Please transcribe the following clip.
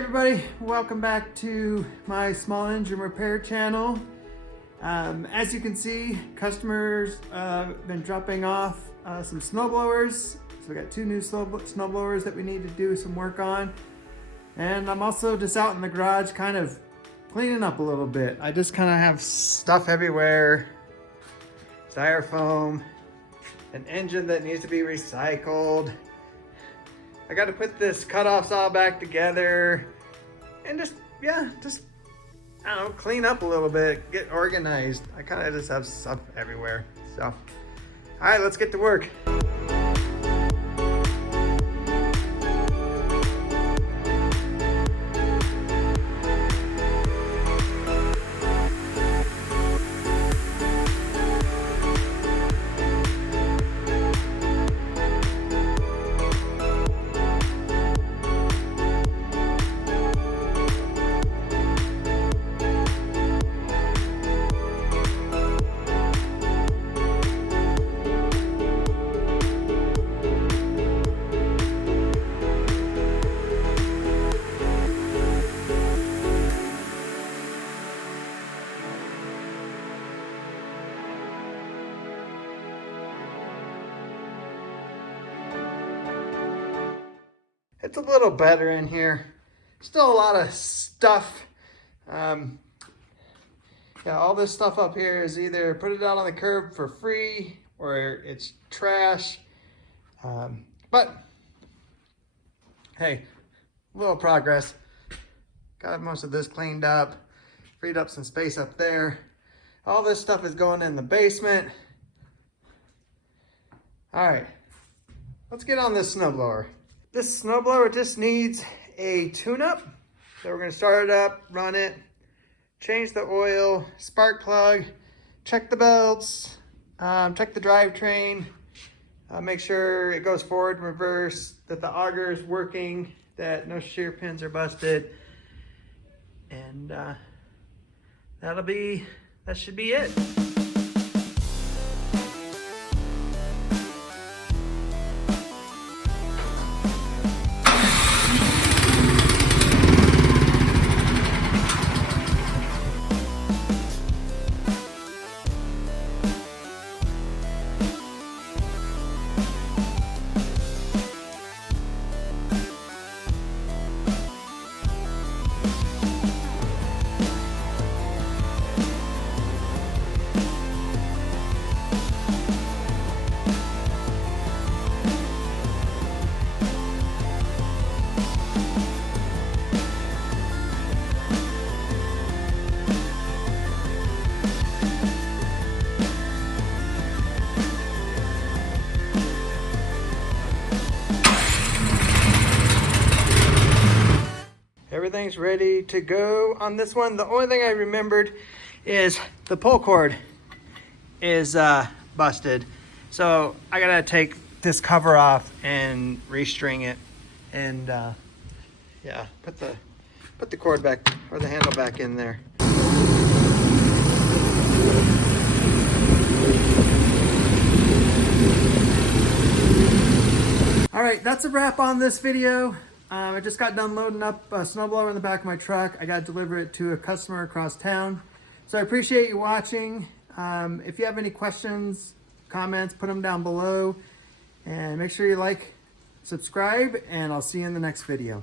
everybody, welcome back to my small engine repair channel. As you can see, customers been dropping off some snowblowers. So we got two new snowblowers that we need to do some work on. And I'm also just out in the garage kind of cleaning up a little bit. I just kind of have stuff everywhere. Styrofoam, an engine that needs to be recycled. I got to put this cutoff saw back together and just I don't know, clean up a little bit, get organized. I kind of just have stuff everywhere. So, all right, let's get to work. It's a little better in here. Still a lot of stuff. All this stuff up here is either put it out on the curb for free or it's trash. But hey, a little progress. Got most of this cleaned up, freed up some space up there. All this stuff is going in the basement. All right, let's get on this snowblower. This snowblower just needs a tune-up. So we're gonna start it up, run it, change the oil, spark plug, check the belts, check the drivetrain, make sure it goes forward and reverse, that the auger is working, that no shear pins are busted. And that should be it. Everything's ready to go on this one. The only thing I remembered is the pull cord is busted. So I gotta take this cover off and restring it and put the cord back, or the handle back in there. All right, that's a wrap on this video. I just got done loading up a snowblower in the back of my truck. I got to deliver it to a customer across town. So I appreciate you watching. If you have any questions, comments, put them down below. And make sure you like, subscribe, and I'll see you in the next video.